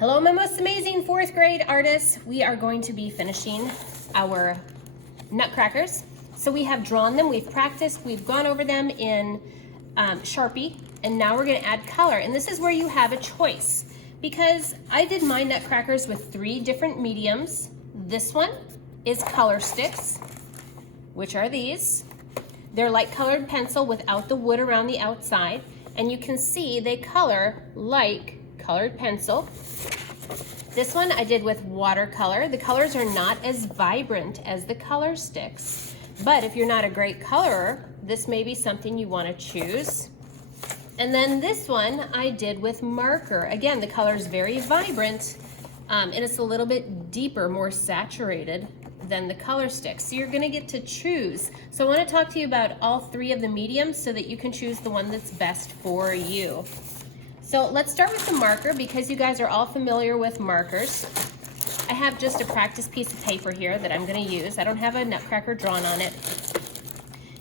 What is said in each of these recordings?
Hello, my most amazing fourth grade artists. We are going to be finishing our nutcrackers. So we have drawn them, we've practiced, we've gone over them in Sharpie, and now we're gonna add color. And this is where you have a choice, because I did my nutcrackers with 3 different mediums. This one is color sticks, which are these. They're light colored pencil without the wood around the outside. And you can see they color like colored pencil. This one I did with watercolor. The colors are not as vibrant as the color sticks, but if you're not a great colorer, this may be something you want to choose. And then this one I did with marker. Again, the color is very vibrant, and it's a little bit deeper, more saturated than the color sticks. So you're gonna get to choose. So I want to talk to you about all 3 of the mediums so that you can choose the one that's best for you. So let's start with the marker, because you guys are all familiar with markers. I have just a practice piece of paper here that I'm going to use. I don't have a nutcracker drawn on it.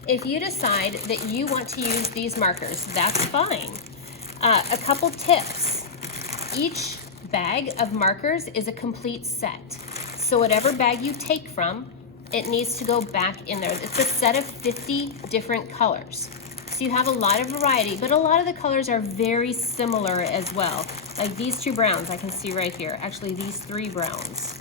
If you decide that you want to use these markers, that's fine. A couple tips. Each bag of markers is a complete set. So whatever bag you take from, it needs to go back in there. It's a set of 50 different colors. So you have a lot of variety, but a lot of the colors are very similar as well. Like these 2 browns I can see right here. Actually, these 3 browns.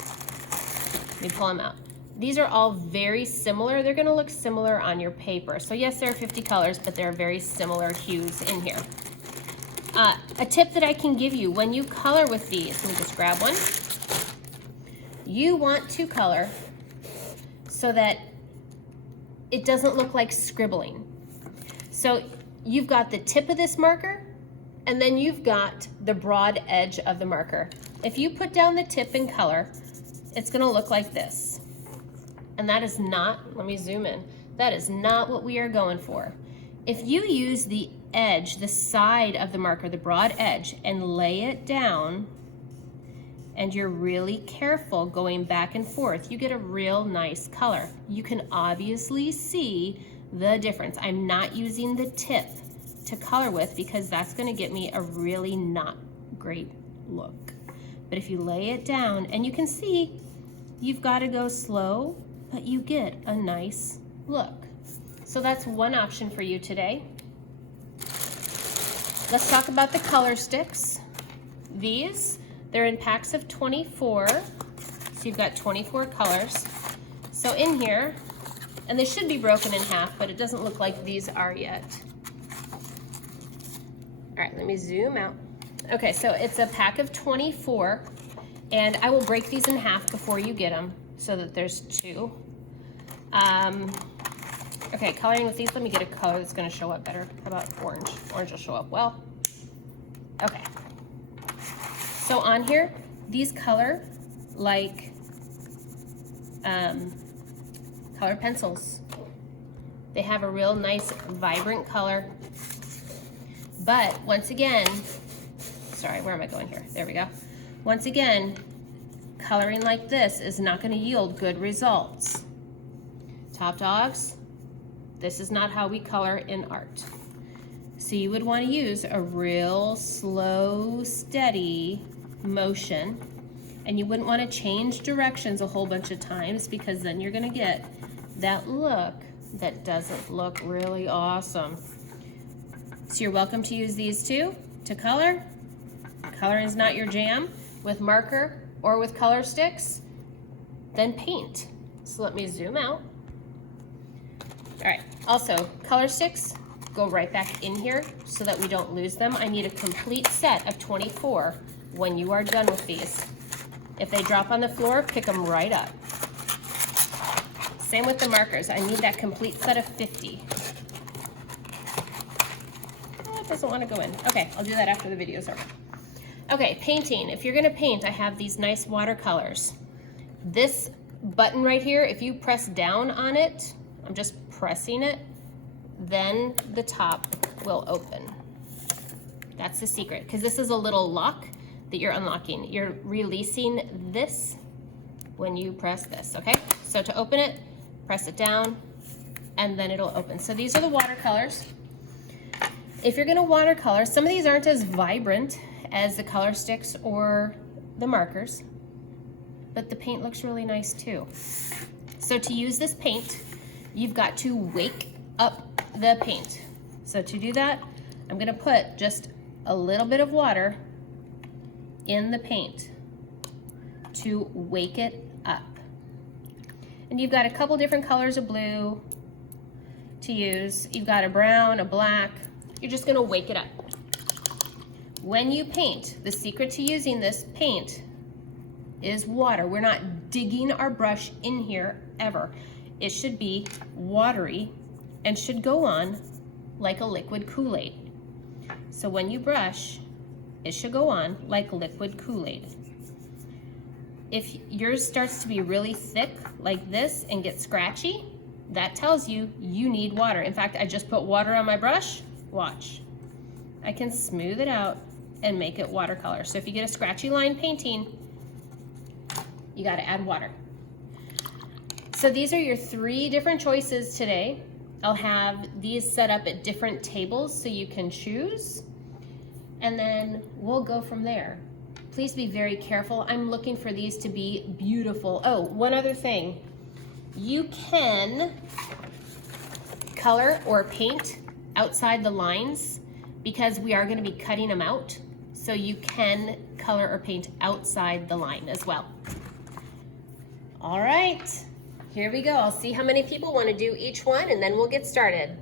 Let me pull them out. These are all very similar. They're gonna look similar on your paper. So yes, there are 50 colors, but there are very similar hues in here. A tip that I can give you when you color with these, let me just grab one. You want to color so that it doesn't look like scribbling. So you've got the tip of this marker, and then you've got the broad edge of the marker. If you put down the tip in color, it's gonna look like this. And that is not, let me zoom in, that is not what we are going for. If you use the edge, the side of the marker, the broad edge, and lay it down, and you're really careful going back and forth, you get a real nice color. You can obviously see the difference. I'm not using the tip to color with because that's going to get me a really not great look. But if you lay it down, and you can see you've got to go slow, but you get a nice look. So that's one option for you today. Let's talk about the color sticks. These, they're in packs of 24. So you've got 24 colors. So in here, and they should be broken in half, but it doesn't look like these are yet. All right, let me zoom out. Okay, so it's a pack of 24, and I will break these in half before you get them so that there's 2. Okay, coloring with these, let me get a color that's gonna show up better. How about orange? Orange will show up well. Okay. So on here, these color like colored pencils. They have a real nice vibrant color, but once again, sorry, where am I going here? There we go. Once again, coloring like this is not going to yield good results. Top dogs, this is not how we color in art. So you would want to use a real slow, steady motion, and you wouldn't want to change directions a whole bunch of times, because then you're going to get that look that doesn't look really awesome. So you're welcome to use these 2 to color. Coloring is not your jam with marker or with color sticks, then paint. So let me zoom out. All right, also color sticks go right back in here so that we don't lose them. I need a complete set of 24 when you are done with these. If they drop on the floor, pick them right up. Same with the markers. I need that complete set of 50. Oh, it doesn't want to go in. Okay, I'll do that after the video's over. Okay, painting. If you're going to paint, I have these nice watercolors. This button right here, if you press down on it, I'm just pressing it, then the top will open. That's the secret, because this is a little lock that you're unlocking. You're releasing this when you press this, okay? So to open it, press it down, and then it'll open. So these are the watercolors. If you're gonna watercolor, some of these aren't as vibrant as the color sticks or the markers, but the paint looks really nice too. So to use this paint, you've got to wake up the paint. So to do that, I'm gonna put just a little bit of water in the paint to wake it up. And you've got a couple different colors of blue to use. You've got a brown, a black. You're just gonna wake it up. When you paint, the secret to using this paint is water. We're not digging our brush in here ever. It should be watery and should go on like a liquid Kool-Aid. So when you brush, it should go on like liquid Kool-Aid. If yours starts to be really thick like this and get scratchy, that tells you you need water. In fact, I just put water on my brush. Watch. I can smooth it out and make it watercolor. So if you get a scratchy line painting, you got to add water. So these are your 3 different choices today. I'll have these set up at different tables so you can choose, and then we'll go from there. Please be very careful. I'm looking for these to be beautiful. Oh, one other thing. You can color or paint outside the lines because we are going to be cutting them out. So you can color or paint outside the line as well. All right, here we go. I'll see how many people want to do each one and then we'll get started.